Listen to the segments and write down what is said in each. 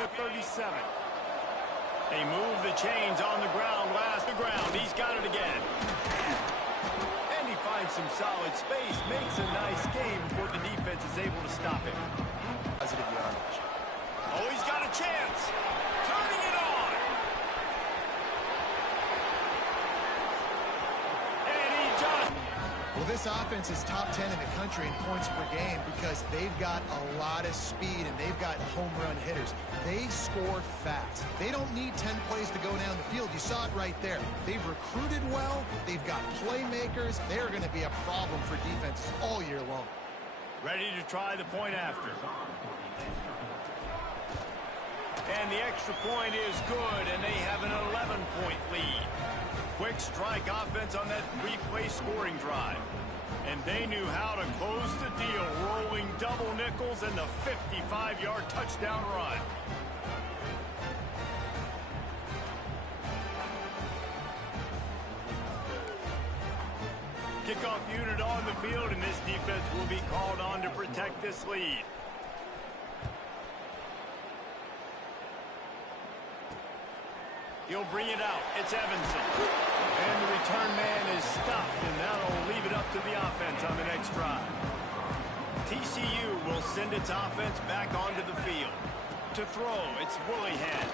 to 37. They move the chains on the ground. He's got it again. And he finds some solid space. Makes a nice game before the defense is able to stop him. Positive yardage. Oh, he's got a chance. Turning it on. And he just... Well, this offense is top 10 in the country in points per game because they've got a lot of speed and they've got home run hitters. They score fast. They don't need 10 plays to go down the field. You saw it right there. They've recruited well. They've got playmakers. They're going to be a problem for defenses all year long. Ready to try the point after. And the extra point is good, and they have an 11-point lead. Quick strike offense on that replay scoring drive. And they knew how to close the deal, rolling double nickels and the 55-yard touchdown run. Kickoff unit on the field, and this defense will be called on to protect this lead. He'll bring it out. It's Evanson. And the return man is stopped, and that'll leave it up to the offense on the next drive. TCU will send its offense back onto the field. To throw, it's Willingham.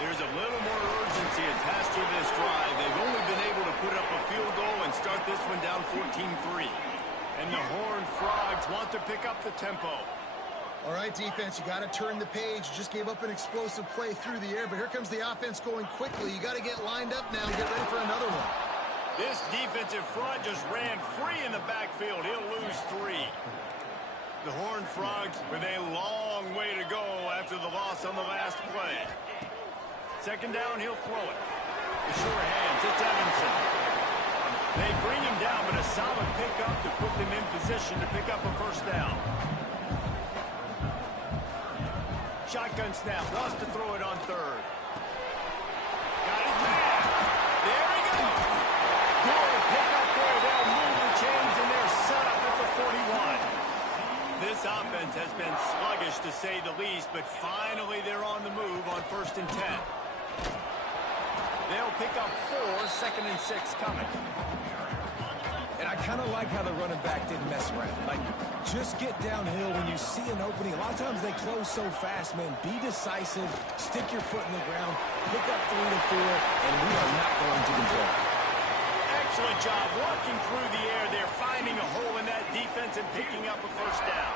There's a little more urgency attached to this drive. They've only been able to put up a field goal and start this one down 14-3. And the Horned Frogs want to pick up the tempo. All right, defense, you got to turn the page. You just gave up an explosive play through the air, but here comes the offense going quickly. You got to get lined up now and get ready for another one. This defensive front just ran free in the backfield. He'll lose 3. The Horned Frogs with a long way to go after the loss on the last play. Second down, he'll throw it. The sure hands, it's Evanson. They bring him down, but a solid pickup to put them in position to pick up a first down. Shotgun snap, wants to throw it on third. Got his man. There he goes. Good pickup there. They'll move the chains, and they're set up at the 41. This offense has been sluggish, to say the least, but finally they're on the move on 1st and 10. They'll pick up 4, 2nd and 6 coming. And I kind of like how the running back didn't mess around. Like, just get downhill when you see an opening. A lot of times they close so fast, man. Be decisive, stick your foot in the ground, pick up 3 to 4, and we are not going to control. Excellent job walking through the air. They're finding a hole in that defense and picking up a first down.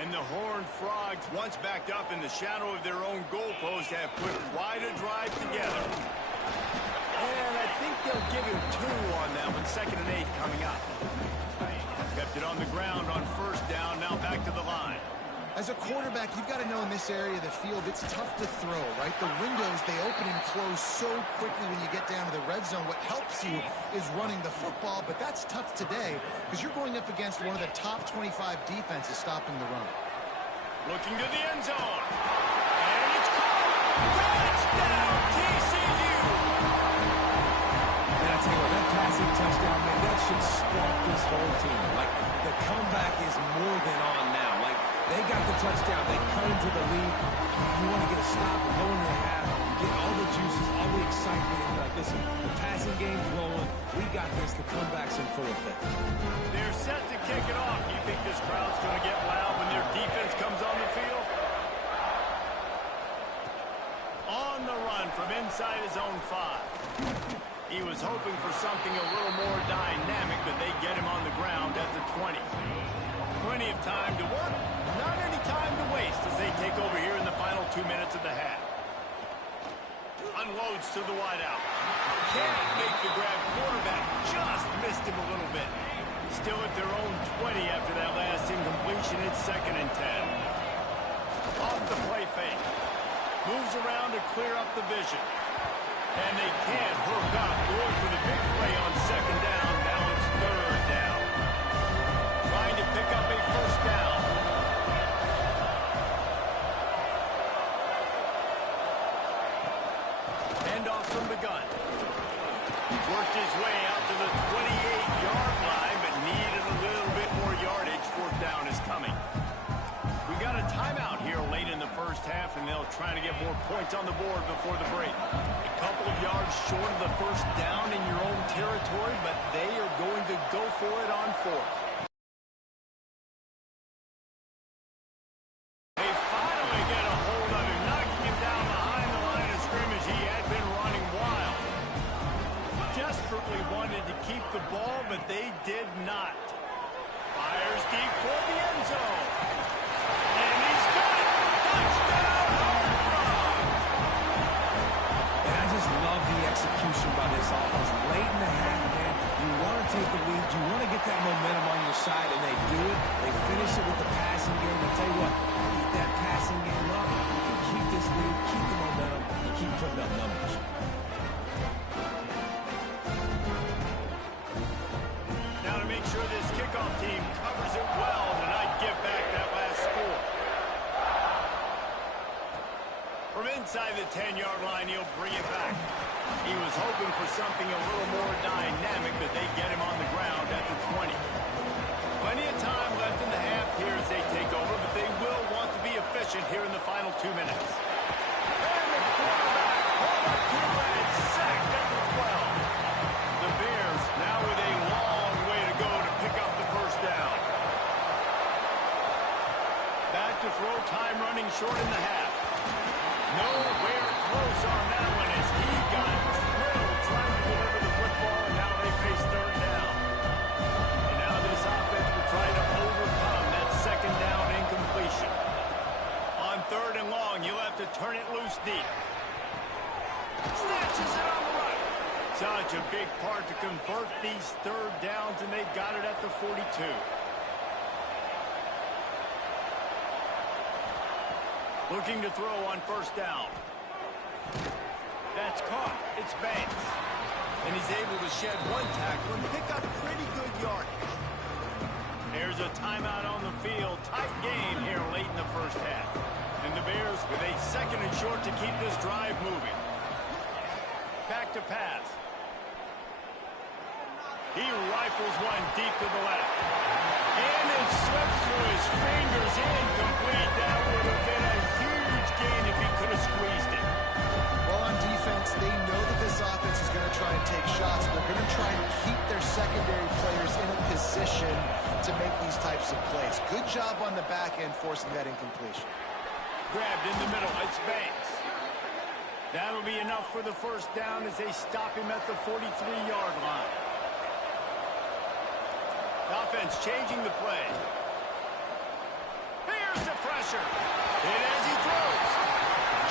And the Horned Frogs, once backed up in the shadow of their own goalpost, have put quite a drive together. And I think they'll give him 2 on that one. 2nd and 8 coming up. Kept it on the ground on 1st down. Now back to the line. As a quarterback, you've got to know in this area of the field, it's tough to throw, right? The windows, they open and close so quickly when you get down to the red zone. What helps you is running the football, but that's tough today because you're going up against one of the top 25 defenses stopping the run. Looking to the end zone. And it's caught. Touchdown, TCU! And I tell you what, that passing touchdown, man, that should spark this whole team. Like, the comeback is more than on now. Like, they got the touchdown. They cut into the lead. You want to get a stop and go into the half. You get all the juices, all the excitement. And you're like, listen, the passing game's rolling. We got this. The comeback's in full effect. They're set to kick it off. You think this crowd's going to get loud when their defense comes on the field? On the run from inside his own 5. He was hoping for something a little more dynamic, but they get him on the ground at the 20. Plenty of time to work, not any time to waste as they take over here in the final 2 minutes of the half. Unloads to the wideout. Can't make the grab. Quarterback just missed him a little bit. Still at their own 20 after that last incompletion. It's 2nd and 10. Off the play fake. Moves around to clear up the vision. And they can't hook up. Going for the big play on 2nd down. Now it's 3rd down. Trying to pick up a first down. Handoff from the gun. Worked his way out to the 28-yard line, but needed a little bit more yardage. 4th down is coming. We got a Timeout here late in the first half, and they'll try to get more points on the board before the break. A couple of yards short of the first down in your own territory, but they are going to go for it on fourth. They finally get a hold of him, knocking him down behind the line of scrimmage. He had been running wild. Desperately wanted to keep the ball, but they did not. Fires deep for the end zone. And he's got it. Touchdown, Hard Frog. And I just love the execution by this offense. Late in the half, man, you want to take the lead. You want to get that momentum on your side, and they do it. They finish it with the passing game. I tell you what, keep that passing game up. You can keep this lead, keep the momentum, and keep putting up numbers. Now to make sure this kickoff team covers it well to not give back that last score. From inside the 10-yard line, he'll bring it back. He was hoping for something a little more dynamic, but they get him on the ground at the 20. Plenty of time left in the half here as they take over, but they will want to be efficient here in the final 2 minutes. And the quarterback pulled up to and sacked at the 12. The Bears now with a long way to go to pick up the first down. Back to throw, time running short in the half. Nowhere close on that one as he got drilled trying to deliver the football, and now they face third down. And now this offense will try to overcome that second down incompletion. On third and long, you'll have to turn it loose deep. Snatches it on the right. Such a big part to convert these third downs, and they've got it at the 42. Looking to throw on first down. That's caught. It's Banks. And he's able to shed one tackle and pick up pretty good yardage. There's a timeout on the field. Tight game here late in the first half. And the Bears with a second and short to keep this drive moving. Back to pass. He rifles one deep to the left. And it slips through his fingers, incomplete. That would have been a huge gain if he could have squeezed it. Well, on defense, they know that this offense is going to try and take shots. They're going to try and keep their secondary players in a position to make these types of plays. Good job on the back end forcing that incompletion. Grabbed in the middle. It's Banks. That'll be enough for the first down as they stop him at the 43-yard line. Offense changing the play. Here's the pressure. And as he throws,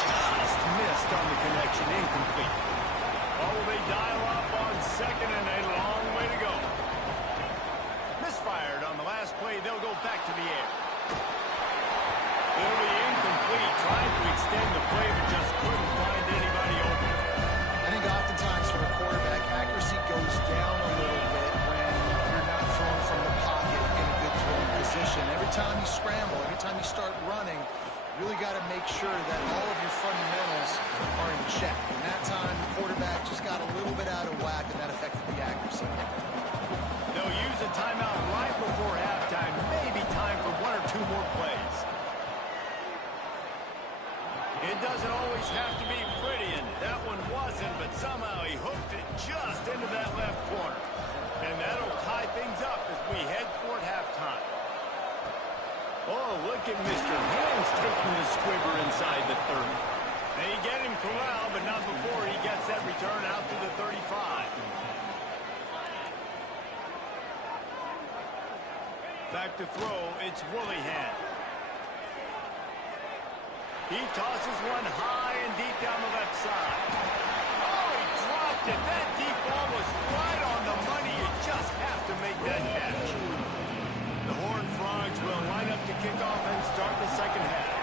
just missed on the connection, incomplete. Oh, they dial up on second and a long way to go. Misfired on the last play. They'll go back to the air. It'll be incomplete. Trying to extend the play, but just couldn't find anybody open. I think oftentimes for a quarterback, accuracy goes down a little bit when you're not throwing from the pocket in a good throwing position. Every time you scramble, every time you start running, you really got to make sure that all of your fundamentals are in check. And that time, the quarterback just got a little bit out of whack, and that affected the accuracy. They'll use a timeout right before halftime. Maybe time for one or two more plays. It doesn't always have to be pretty, and that one wasn't, but somehow he hooked it just into that left corner. And that'll tie things up as we head toward halftime. Oh, look at Mr. Hands taking the squibber inside the 30. They get him corralled, but not before he gets that return out to the 35. Back to throw, it's Willihan. He tosses one high and deep down the left side. Oh, he dropped it. That deep ball was right on the money. You just have to make that catch. The Horned Frogs will line up to kick off and start the second half.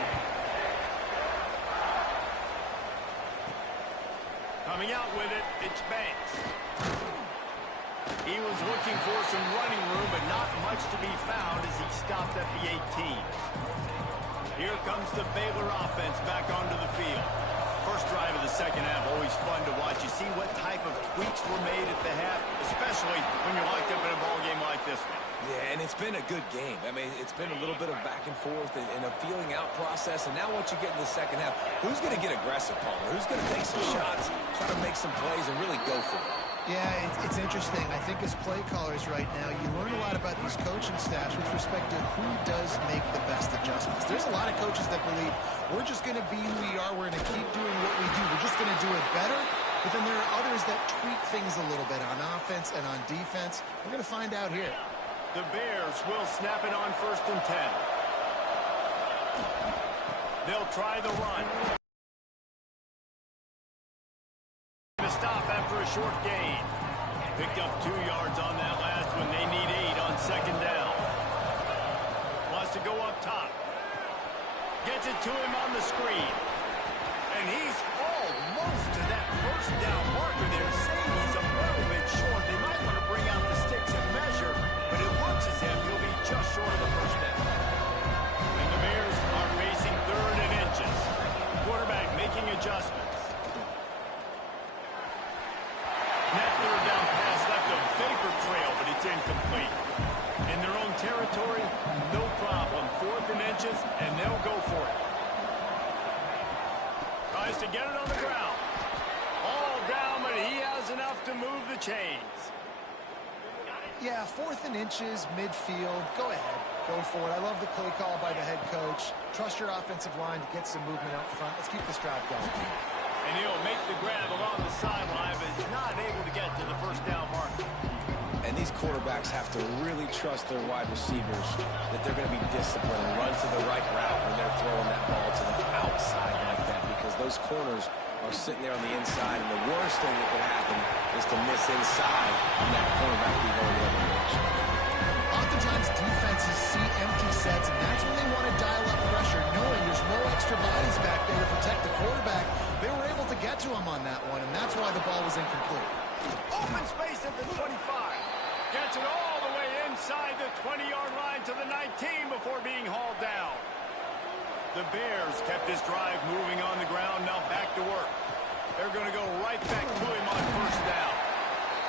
Coming out with it, it's Banks. He was looking for some running room, but not much to be found as he stopped at the 18. Here comes the Baylor offense back onto the field. First drive of the second half, always fun to watch. You see what type of tweaks were made at the half, especially when you're locked up in a ball game like this one. Yeah, and it's been a good game. I mean, it's been a little bit of back and forth and a feeling out process. And now once you get in the second half, who's going to get aggressive, Palmer? Who's going to take some shots, try to make some plays, and really go for it? Yeah, it's interesting. I think as play callers right now, you learn a lot about these coaching staffs with respect to who does make the best adjustments. There's a lot of coaches that believe we're just going to be who we are. We're going to keep doing what we do. We're just going to do it better. But then there are others that tweak things a little bit on offense and on defense. We're going to find out here. The Bears will snap it on 1st and 10. They'll try the run. The stop after a short gain. Picked up 2 yards on that last one. They need 8 on 2nd down. Wants to go up top. Gets it to him on the screen. And he's almost to that 1st down marker there. Saying he's a little bit short. They might want to bring out the sticks and measure, but it looks as if he'll be just short of the 1st down. And the Bears are facing 3rd and inches. Quarterback making adjustments. That 3rd down pass left a vapor trail, but it's incomplete. In their own territory, no problem. 4th and inches, and they'll go for it. Tries to get it on the ground. All down, but he has enough to move the chains. Yeah, 4th and inches, midfield. Go ahead. Go for it. I love the play call by the head coach. Trust your offensive line to get some movement out front. Let's keep this drive going. And he'll make the grab along the sideline, but is not able to get to the 1st down marker. And these quarterbacks have to really trust their wide receivers that they're going to be disciplined and run to the right route when they're throwing that ball to the outside like that, because those corners are sitting there on the inside, and the worst thing that could happen is to miss inside and that cornerback be going the other direction. Oftentimes defenses see empty sets, and that's when they want to dial up pressure, knowing there's no extra bodies back there to protect the quarterback. They were able to get to him on that one, and that's why the ball was incomplete. Open space at the 25. Gets it all the way inside the 20-yard line to the 19 before being hauled down. The Bears kept this drive moving on the ground, now back to work. They're going to go right back to him on 1st down.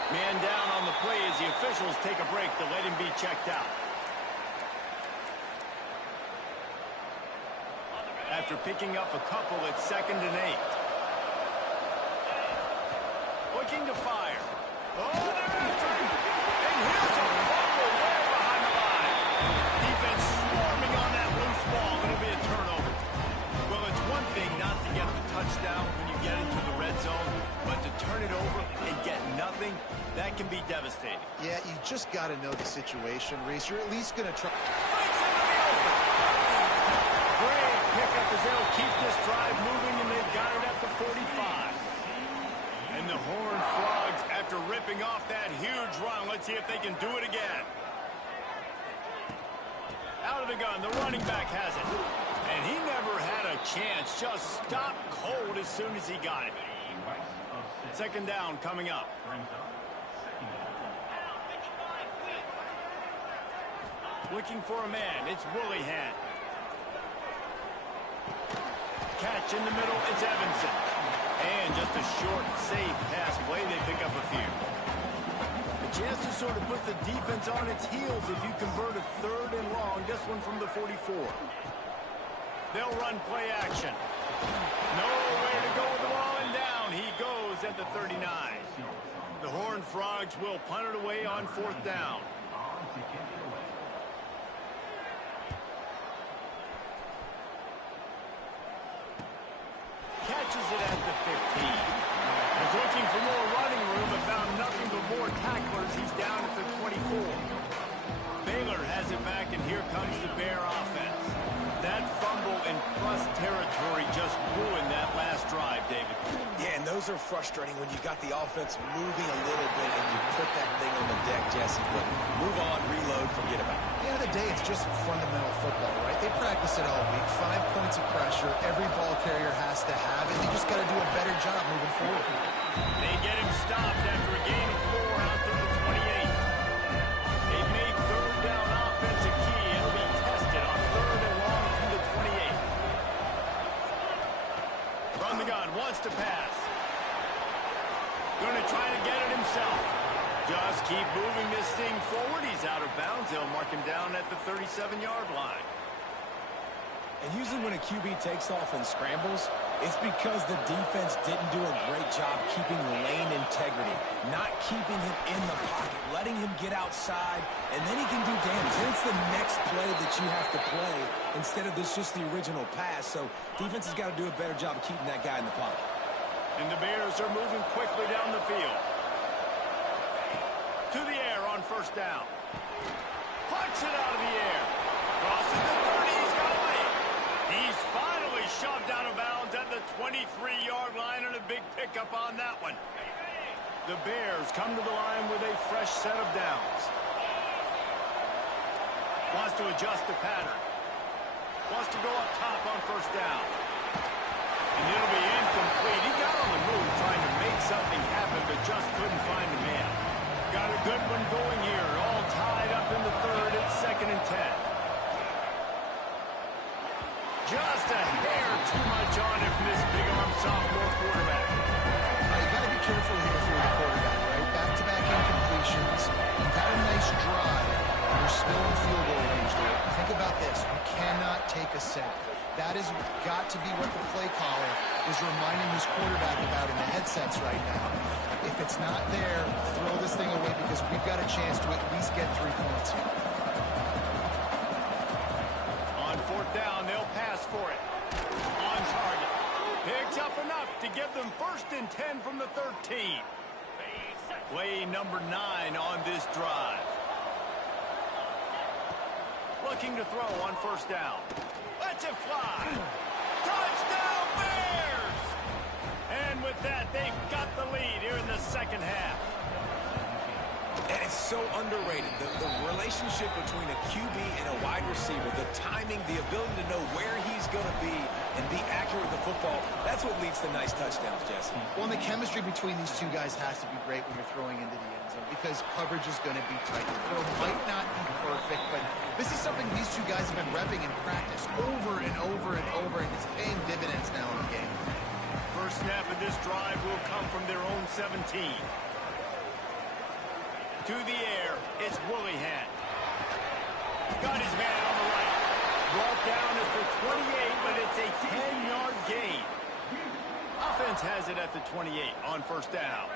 Man down on the play as the officials take a break to let him be checked out. After picking up a couple at 2nd and 8. Looking to fire. Oh, they're after him. And here's a fumble way behind the line. Defense swarming on that loose ball. It'll be a turnover. Well, it's one thing not to get the touchdown when you get into the red zone, but to turn it over and get nothing, that can be devastating. Yeah, you just got to know the situation, Reese. You're at least going to try. Breaks into the open. Great pickup as they'll keep this drive moving, and they've got it at the 45. And the Horned Frogs, after ripping off that huge run, let's see if they can do it again. Out of the gun, the running back has it. And he never had a chance, just stopped cold as soon as he got it. 2nd down coming up. Looking for a man, it's Willihan. Catch in the middle, it's Evanson. And just a short, safe pass play, they pick up a few. A chance to sort of put the defense on its heels if you convert a 3rd and long, this one from the 44. They'll run play action. Nowhere to go with the ball, and down he goes at the 39. The Horned Frogs will punt it away on 4th down. Catches it at the 15. Was looking for more running room, but found nothing but more tacklers. He's down at the 24. Baylor has it back, and here comes the Bear offense. That fumble in plus territory just ruined that last drive, David. Yeah, and those are frustrating when you got the offense moving a little bit and you put that thing on the deck, Jesse. But move on, reload, forget about it. At the end of the day, it's just fundamental football, right? They practice it all week. 5 points of pressure every ball carrier has to have, and they just got to do a better job moving forward. They get him stopped after a gain of 4 out to the 28. They've made 3rd down offense a key. It'll be tested on 3rd and long from the 28. Run the gun, wants to pass. Going to try to get it himself. Just keep moving this thing forward. He's out of bounds. They'll mark him down at the 37-yard line. And usually when a QB takes off and scrambles, it's because the defense didn't do a great job keeping lane integrity, not keeping him in the pocket, letting him get outside, and then he can do damage. Then it's the next play that you have to play instead of just the original pass. So defense has got to do a better job of keeping that guy in the pocket. And the Bears are moving quickly down the field. To the air on first down. Punts it out of the air. Crosses the 30. He's got a lead. He's finally shoved out of bounds at the 23-yard line, and a big pickup on that one. The Bears come to the line with a fresh set of downs. Wants to adjust the pattern. Wants to go up top on first down. And it'll be incomplete. He got on the move trying to make something happen, but just couldn't find a man. Got a good one going here. All tied up in the third. It's 2nd and 10. Just a hair too much on it from this big-arm sophomore quarterback. You got to be careful here if you're a quarterback, right? Back-to-back incompletions. You've had a nice drive. You're still in field goal range there. Think about this. You cannot take a sack. That has got to be what the play caller is reminding his quarterback about in the headsets right now. If it's not there, throw this thing away because we've got a chance to at least get 3 points here. On 4th down, they'll pass for it. On target. Picks up enough to give them 1st and 10 from the 13. Play number 9 on this drive. Looking to throw on 1st down. Lets it fly. Touchdown Bears! And with that, they've got the lead here in the 2nd half. And it's so underrated. The relationship between a QB and a wide receiver, the timing, the ability to know where he's going to be and be accurate with the football, that's what leads to nice touchdowns, Jesse. Well, and the chemistry between these two guys has to be great when you're throwing into the end zone because coverage is going to be tight. The throw might not be perfect, but this is something these two guys have been repping in practice over and over and over, and it's paying dividends now in the game. First snap of this drive will come from their own 17. To the air, it's Willihan. Got his man on the right. Brought down at the 28, but it's a 10-yard gain. Offense has it at the 28 on 1st down.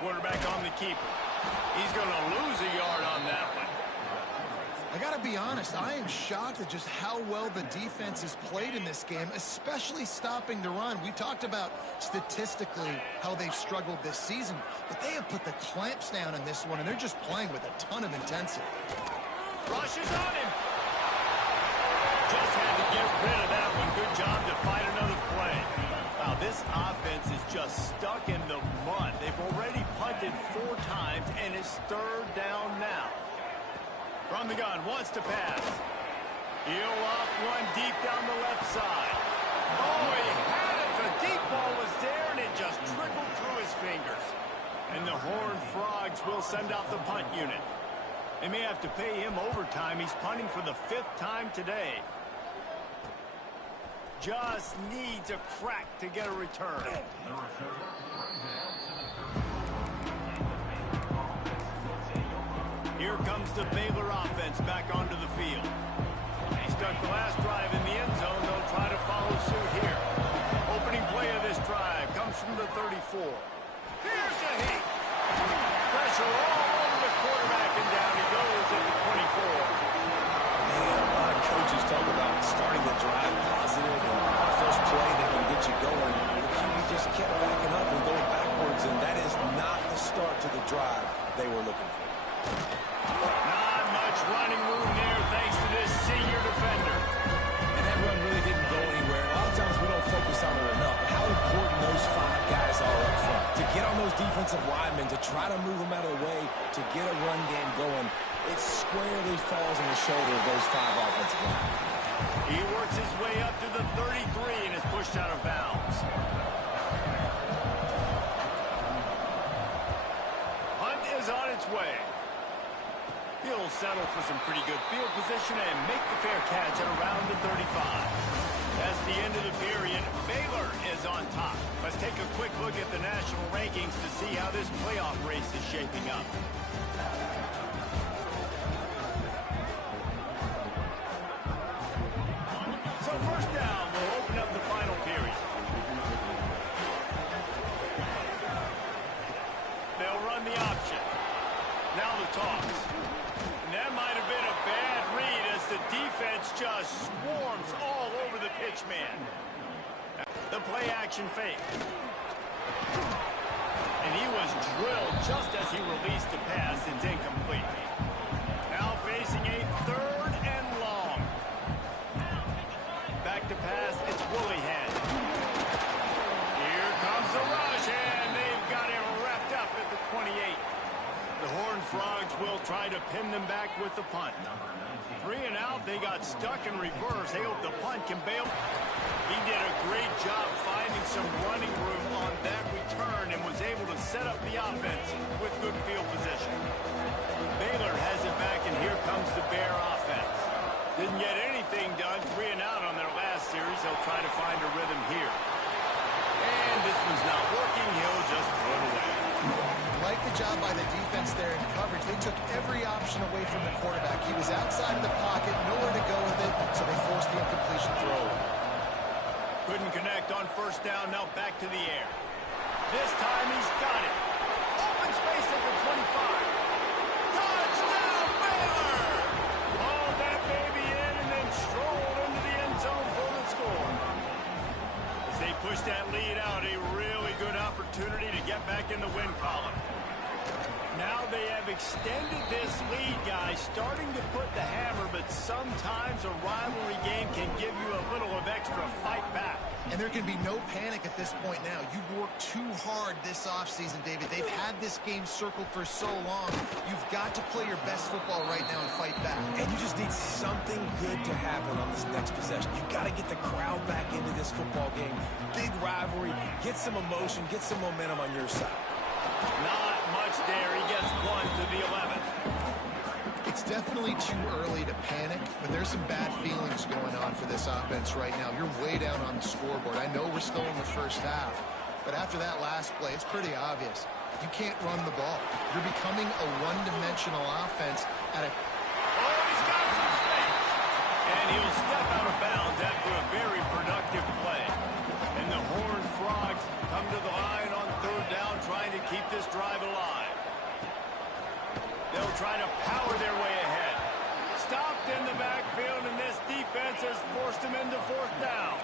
Quarterback on the keeper. He's going to lose a yard on that one. I got to be honest, I am shocked at just how well the defense has played in this game, especially stopping the run. We talked about statistically how they've struggled this season, but they have put the clamps down in this one, and they're just playing with a ton of intensity. Rushes on him. Just had to get rid of that one. Good job to find another play. Wow, this offense is just stuck in the mud. They've already punted 4 times, and it's 3rd down now. From the gun, wants to pass. He'll off one deep down the left side. Oh, he had it. The deep ball was there, and it just trickled through his fingers. And the Horned Frogs will send out the punt unit. They may have to pay him overtime. He's punting for the 5th time today. Just needs a crack to get a return. Here comes the Baylor offense back onto the field. They stuck the last drive in the end zone. They'll try to follow suit here. Opening play of this drive comes from the 34. Here's a hit. Pressure all over the quarterback, and down he goes at the 24. Man, a lot of coaches talk about starting the drive positive and first play that can get you going. The QB just kept backing up and going backwards, and that is not the start to the drive they were looking for. Not much running room there thanks to this senior defender. And that run really didn't go anywhere. A lot of times we don't focus on it enough. How important those 5 guys are up front. To get on those defensive linemen, to try to move them out of the way, to get a run game going, it squarely falls on the shoulder of those 5 offensive linemen. He works his way up to the 33 and is pushed out of bounds. Hunt is on its way. He'll settle for some pretty good field position and make the fair catch at around the 35. As the end of the period, Baylor is on top. Let's take a quick look at the national rankings to see how this playoff race is shaping up. So first down will open up the final period. They'll run the option. Now the toss. And that might have been a bad read as the defense just swarms all over the pitch man. The play action fake. And he was drilled just as he released the pass. It's incomplete. Now facing a third and long. Back to pass. It's Woollyhead. Here comes the rush, and they've got him wrapped up at the 28. The Horned Frogs will try to pin them back with the punt. 3 and out, they got stuck in reverse. They hope the punt can bail. He did a great job finding some running room on that return and was able to set up the offense with good field position. Baylor has it back, and here comes the Bear offense. Didn't get anything done, 3 and out on their last series. They'll try to find a rhythm here. And this one's not working. He'll just throw it away. Like the job by the defense there in coverage. They took every option away from the quarterback. He was outside of the pocket, nowhere to go with it, so they forced the incompletion throw. Couldn't connect on first down. Now back to the air. This time he's got it. Open space at the 25. Touchdown, Baylor! Hauled that baby in and then strolled into the end zone for the score. As they push that lead out, a really good opportunity to get back in the win column. Now they have extended this lead, guys, starting to put the hammer, but sometimes a rivalry game can give you a little of extra fight back. And there can be no panic at this point now. You worked too hard this offseason, David. They've had this game circled for so long. You've got to play your best football right now and fight back. And you just need something good to happen on this next possession. You got to get the crowd back into this football game. Big rivalry. Get some emotion. Get some momentum on your side. Not much there. He gets 1 to the 11th. It's definitely too early to panic, but there's some bad feelings going on for this offense right now. You're way down on the scoreboard. I know we're still in the first half, but after that last play, it's pretty obvious. You can't run the ball. You're becoming a one-dimensional offense at a... Oh, he's got some space. And he'll step out of bounds after a very productive play. And the Horned Frogs come to the line on third down, trying to keep this drive alive. They'll try to power their way ahead. Stopped in the backfield, and this defense has forced them into fourth down.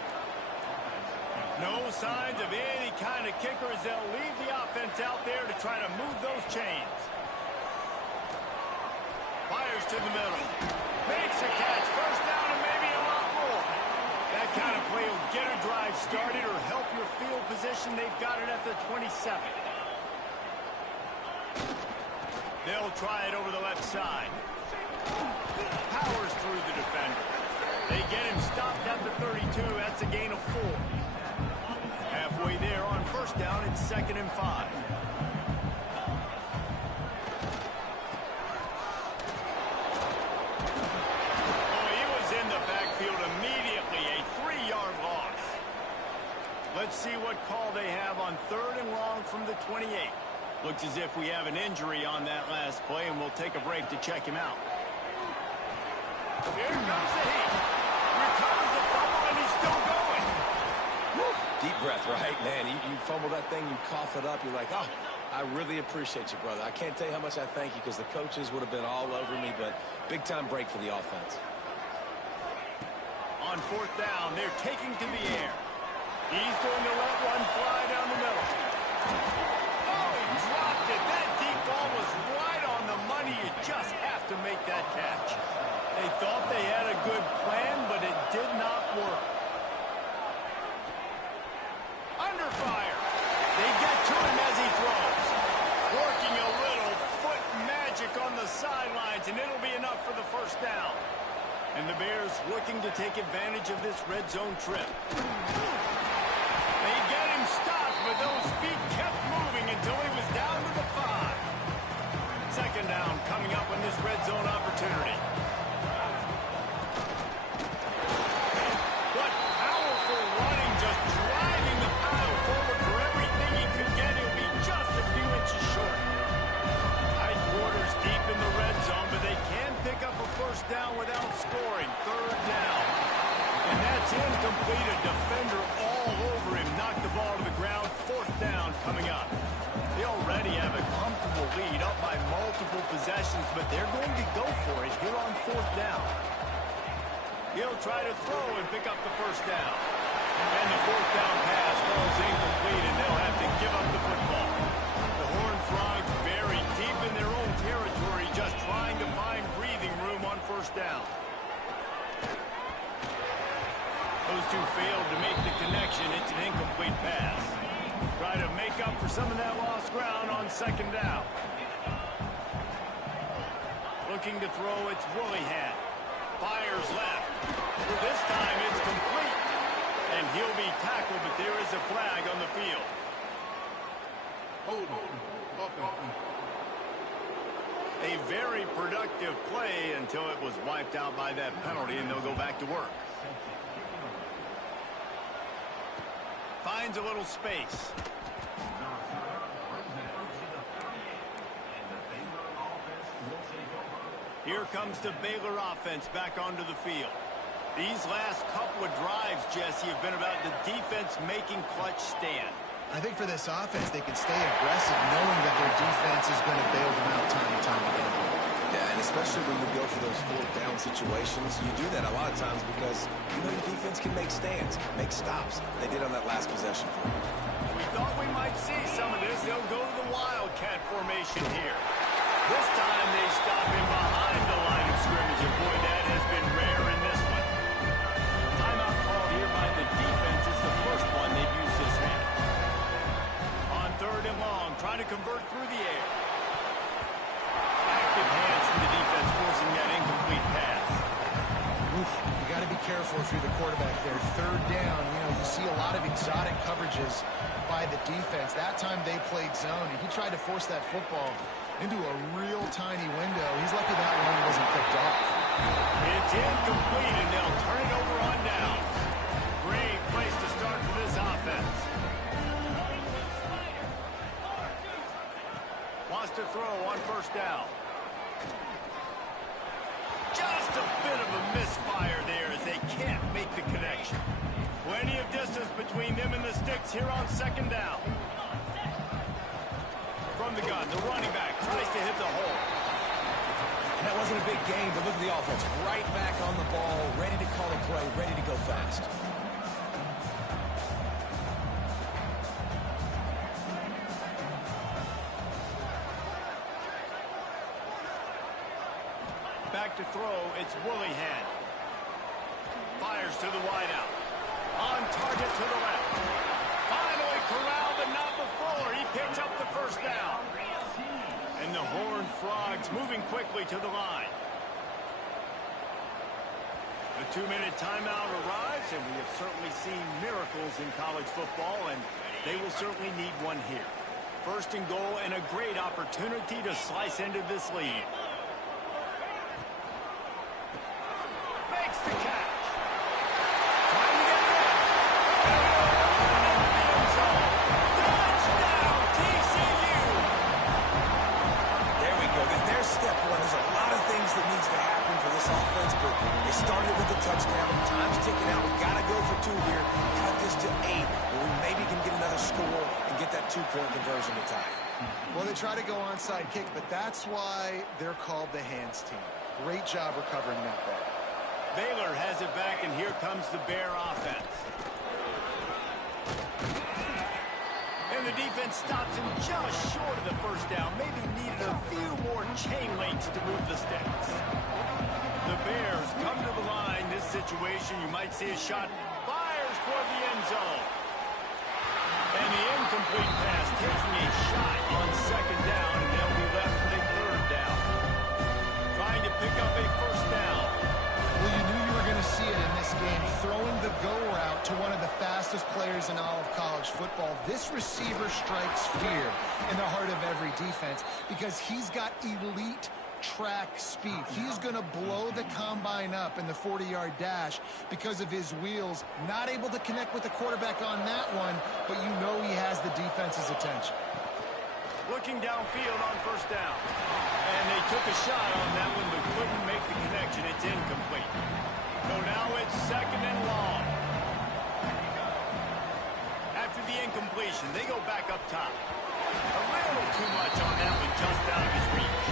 No signs of any kind of kicker as they'll leave the offense out there to try to move those chains. Fires to the middle. Makes a catch. First down and maybe a lot more. That kind of play will get a drive started or help your field position. They've got it at the 27. They'll try it over the left side. Powers through the defender. They get him stopped at the 32. That's a gain of 4. Halfway there on first down, it's 2nd and 5. Oh, he was in the backfield immediately. A 3-yard loss. Let's see what call they have on 3rd and long from the 28. Looks as if we have an injury on that last play, and we'll take a break to check him out. Here comes the heat. Recovers the fumble, and he's still going. Woo. Deep breath, right, man? You fumble that thing, you cough it up, you're like, oh, I really appreciate you, brother. I can't tell you how much I thank you because the coaches would have been all over me, but big-time break for the offense. On 4th down, they're taking to the air. He's going to let one fly down the middle. Dropped it. That deep ball was right on the money. You just have to make that catch. They thought they had a good plan, but it did not work. Under fire. They get to him as he throws. Working a little foot magic on the sidelines, and it'll be enough for the first down. And the Bears looking to take advantage of this red zone trip. They get him stopped, but those feet kept moving until he was down to the 5. 2nd down coming up in this red zone opportunity. What powerful It's incomplete. A defender all over him. Knocked the ball to the ground. Fourth down coming up. They already have a comfortable lead, up by multiple possessions, but they're going to go for it here on fourth down. He'll try to throw and pick up the first down. And the fourth down pass falls incomplete, and they'll have to give up the football. The Horned Frogs buried deep in their own territory, just trying to find breathing room on first down. Those two failed to make the connection. It's an incomplete pass. Try to make up for some of that lost ground on second down. Looking to throw, it's Willihan. Fires left. For this time, it's complete. And he'll be tackled, but there is a flag on the field. A very productive play until it was wiped out by that penalty, and they'll go back to work. Finds a little space. Here comes the Baylor offense back onto the field. These last couple of drives, Jesse, have been about the defense making clutch stand. I think for this offense, they can stay aggressive knowing that their defense is going to bail them out time and time again. Yeah, and especially when you go for those fourth down situations, you do that a lot of times because you know your defense can make stands, make stops. They did on that last possession. We thought we might see some of this. They'll go to the Wildcat formation here. This time they stop him behind the line of scrimmage, and boy, that has been rare in this one. Timeout called here by the defense is the first one they've used this half. On third and long, trying to convert through the air. Active hands from the defense forcing that incomplete pass. Oof, you got to be careful if you're the quarterback there. Third down, you see a lot of exotic coverages by the defense. That time they played zone, and he tried to force that football into a real tiny window. He's lucky that one wasn't picked off. It's incomplete, and they'll turn it over on down. Great place to start for this offense. Wants to throw on first down. Just a bit of a misfire there as they can't make the connection. Plenty of distance between them and the sticks here on second down. From the gun, the running back tries to hit the hole. And that wasn't a big gain, but look at the offense. Right back on the ball, ready to call a play, ready to go fast. Back to throw, it's Willihan. Fires to the wideout. On target to the left. Finally corralled, but not before. He picks up the first down. And the Horned Frogs moving quickly to the line. The 2-minute timeout arrives, and we have certainly seen miracles in college football, and they will certainly need one here. First and goal, and a great opportunity to slice into this lead. Makes the catch. Trying to get it in. Touchdown, TCU. There we go. There's step one. There's a lot of things that needs to happen for this offense, but they started with the touchdown. Time's ticking out. We got to go for 2 here. Cut this to 8, where we maybe can get another score and get that 2-point conversion to tie. Well, they try to go onside kick, but that's why they're called the hands team. Great job recovering that ball. Baylor has it back, and here comes the Bear offense. And the defense stops him just short of the first down. Maybe needed a few more chain links to move the sticks. The Bears come to the line. This situation, you might see a shot. Fires toward the end zone. And the incomplete pass taking a shot on second down, and they'll be left with a third down. Trying to pick up a first down. Well, you knew you were going to see it in this game, throwing the go route to one of the fastest players in all of college football. This receiver strikes fear in the heart of every defense because he's got elite track speed. He's going to blow the combine up in the 40-yard dash because of his wheels. Not able to connect with the quarterback on that one, but you know he has the defense's attention. Looking downfield on first down. And they took a shot on that one, but couldn't make the connection. It's incomplete. So now it's second and long. incompletion. They go back up top. A little too much on that one, just out of his reach.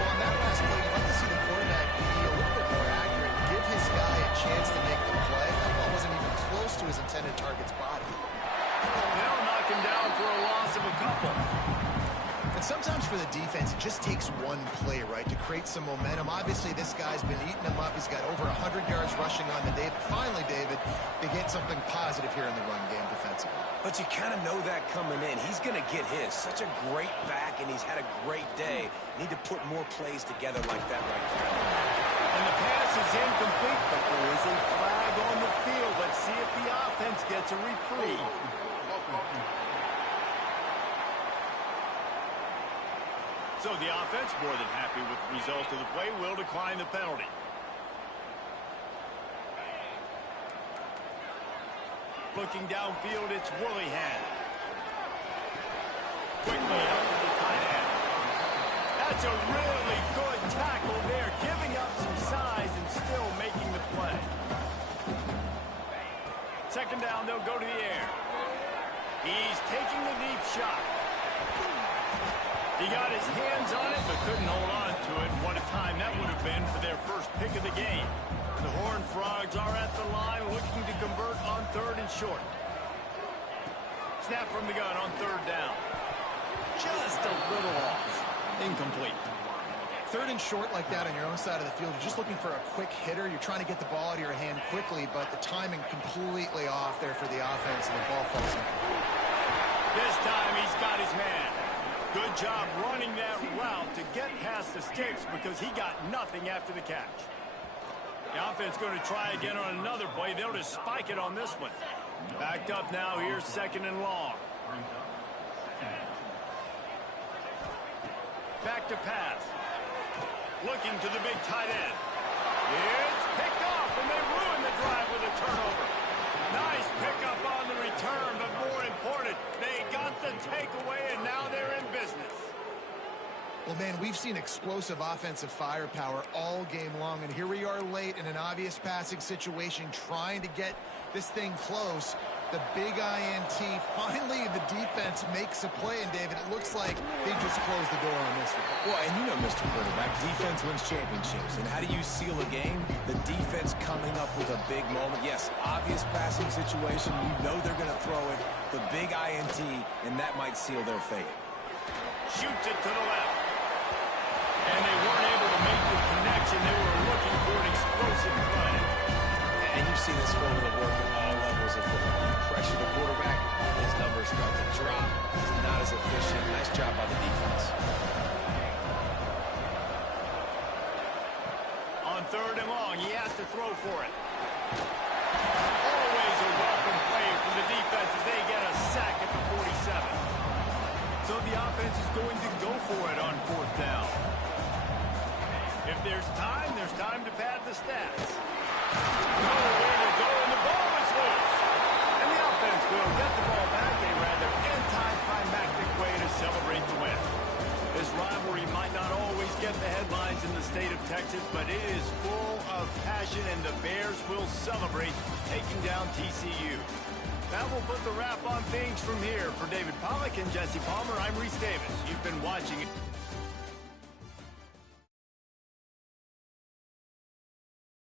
Well, on that last play, you'd like to see the quarterback be a little bit more accurate, give his guy a chance to make the play. That ball wasn't even close to his intended target's body. They'll knock him down for a loss of a couple. And sometimes for the defense, it just takes one play, right, to create some momentum. Obviously, this guy's been eating him up. He's got over 100 yards rushing on the day. But finally, David, they get something positive here in the run game defensively. But you kind of know that coming in. He's going to get his. Such a great back, and he's had a great day. Need to put more plays together like that right there. And the pass is incomplete, but there is a flag on the field. Let's see if the offense gets a reprieve. So the offense, more than happy with the result of the play, will decline the penalty. Looking downfield, it's Willingham. Quickly up to the tight end. That's a really good tackle there, giving up some size and still making the play. Second down, they'll go to the air. He's taking the deep shot. He got his hands on it, but couldn't hold on to it. What a time that would have been for their first pick of the game. The Horned Frogs are at the line looking to convert on 3rd and short. Snap from the gun on 3rd down. Just a little off. Incomplete. 3rd and short like that on your own side of the field. You're just looking for a quick hitter. You're trying to get the ball out of your hand quickly, but the timing completely off there for the offense, and the ball falls in. This time he's got his man. Good job running that route to get past the sticks because he got nothing after the catch. The offense going to try again on another play. They'll just spike it on this one. Backed up now. Here's 2nd and long. Back to pass. Looking to the big tight end. It's picked off, and they ruin the drive with a turnover. Nice pickup on the return, but more important, they got the takeaway, and now they're in business. Well, man, we've seen explosive offensive firepower all game long, and here we are late in an obvious passing situation trying to get this thing close. The big INT. Finally, the defense makes a play, and David, it looks like they just closed the door on this one. Well, and you know, Mr. Quarterback, defense wins championships. And how do you seal a game? The defense coming up with a big moment. Yes, obvious passing situation. You know they're going to throw it. The big INT, and that might seal their fate. Shoots it to the left. And they weren't able to make the connection. They were looking for an explosive play. And you've seen this formula work at all levels of football. You pressure the quarterback, his numbers start to drop. He's not as efficient. Nice job by the defense. On 3rd and long, he has to throw for it. Always a welcome play from the defense as they get a sack at the 47. So the offense is going to go for it on 4th down. If there's time to pad the stats. No way to go, and the ball is loose. And the offense will get the ball back, a rather anticlimactic way to celebrate the win. This rivalry might not always get the headlines in the state of Texas, but it is full of passion, and the Bears will celebrate taking down TCU. That will put the wrap on things from here. For David Pollack and Jesse Palmer, I'm Reese Davis. You've been watching it.